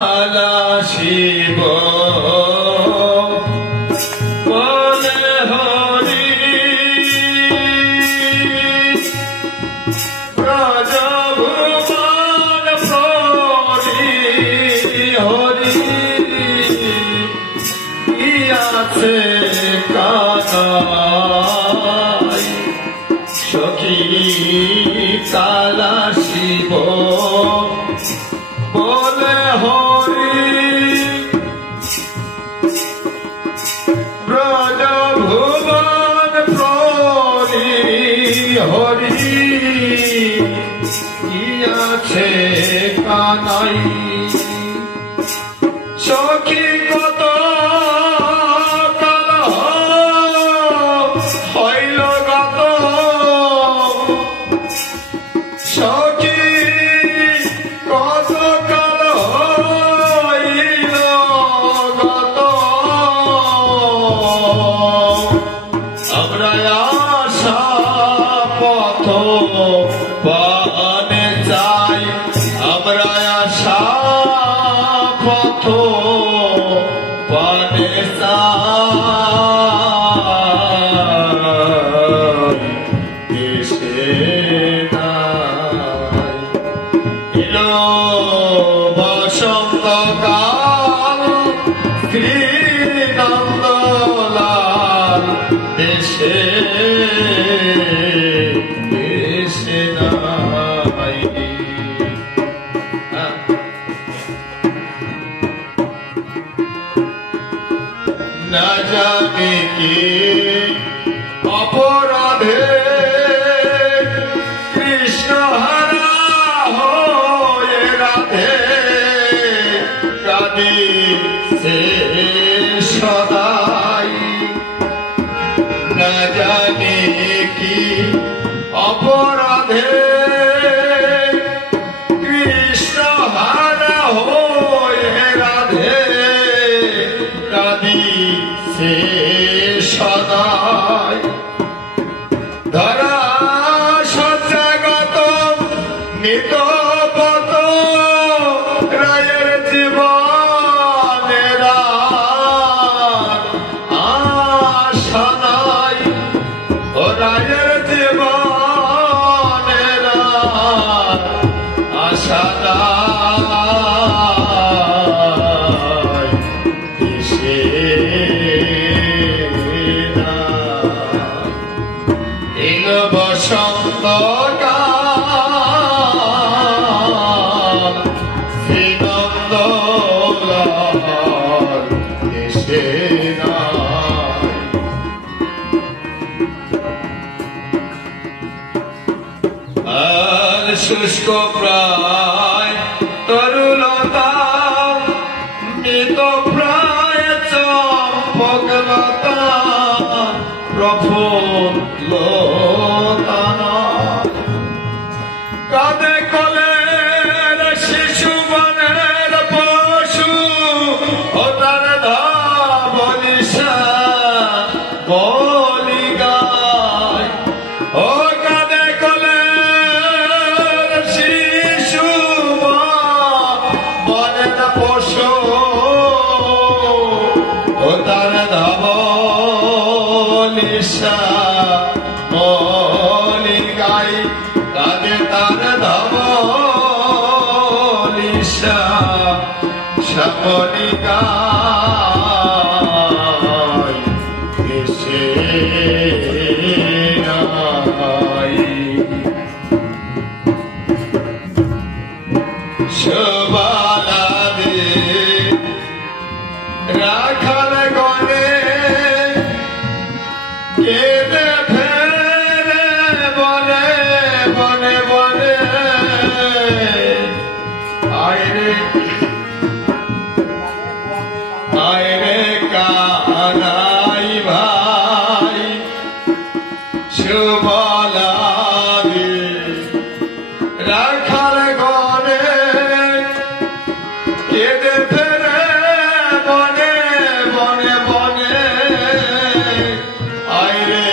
শিব বলে হরি ব্রজ ভুবন প্ররি হরি কি আছে কানাই সখী কালা শিব বলে হরি ব্রজ ভুবন প্ররি হরি কি আছে কানাই সখী কত কাল হইল গত সখী কত কাল হইল গত আমরা আশা পথ পানে যাই আমরা আশা পথ পানে যাই দেশে নাই এলো বসন্ত কাল শ্রীনন্দলাল দেশে দেশে নাই না জানি কি অপরাধে কৃষ্ণ হারা হয়ে রাধে কাঁদি সে সদাই না জানি কি অপরাধে কৃষ্ণ হারা হয়ে রাধে কাঁদি সে সদাই ধরা সজ্জাগত নিতপত রায়ের জীবনের আশা নাই ও রায়ের জীবনের আশা নাই দেশে বসন্ত কাল শ্রীনন্দলাল দেশে নাই আর শুষ্ক প্রায় তরুলতা মৃত প্রায় চম্পকলতা প্রফুল্ল কাঁদে কলের শিশু বনের পশু ও তার ধাবলিশা বলি গায় ও কাঁদে কলের শিশু বনের পশু ও তার ধাবলিশা বলি গাই কাঁদে তার ধাবলিশা শ্যামলি গাই দেশে নাই শোভালা দে রাখাল গনে কেঁদে ফেরে বলে বনে বনে আয়রে আয়রে কানাই ভাই শুভলা দে রাখাল গনে কেঁদে ফেরে বনে বনে বনে আয়রে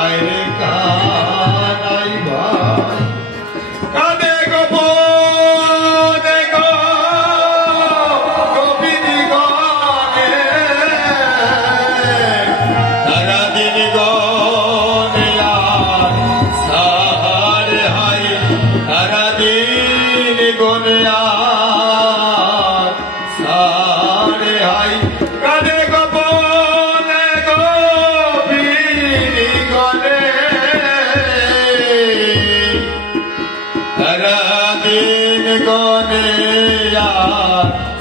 আয়রে কানাই ভাই কাঁদে গো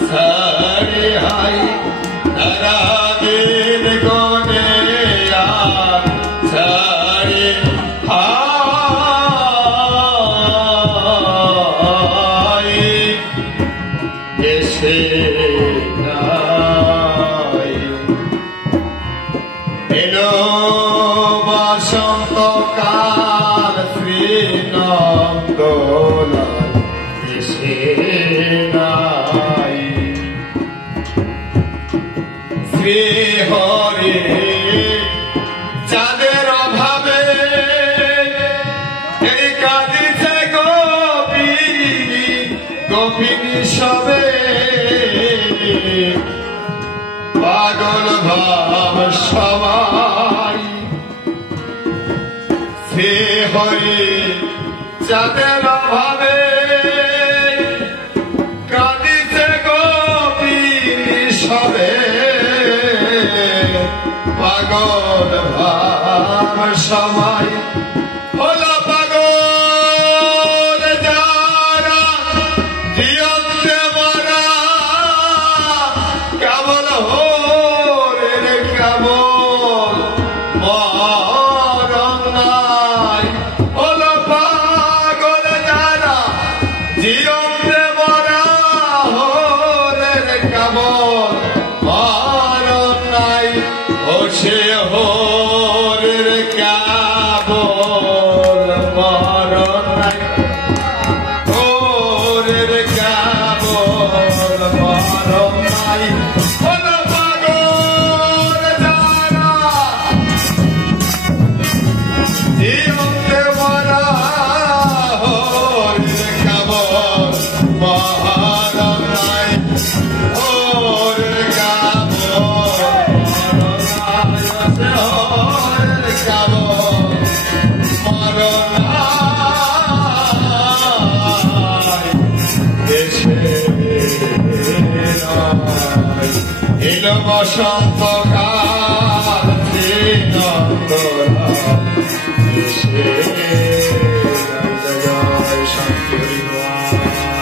ছাড়ি হাই তারাগিন গনে ছাড়ি হাই দেশে নাই এলো বসন্ত কাল শ্রীনন্দলাল দেশে নাই শ্রীহরি চাঁদের অভাবে এই কাঁদিছে গোপিনী গোপিনী সবে পাগল ভাব সবাই শ্রীহরি চাঁদের অভাবে কাঁদিছে গোপিনী সবে পাগল ভাব সবাই হলো পাগল যারা জিয়ন্তে মরা কেবল হরের কেবল মরণ নাই হলো পাগল যারা জিয়ন্তে মরা হরের কেবল মরণ নাই ও সে হরের কেবল মরণ নাই হরের কেবল মরণ নাই হলো পাগল যারা জীবনকে মরা হরের কেবল মরণ নাই হরের কেবল হরের কেবল মরণ নাই দেশে নাই এলো বসন্ত কাল শ্রীনন্দলাল দেশে নাই জয় শান্তি হরিবার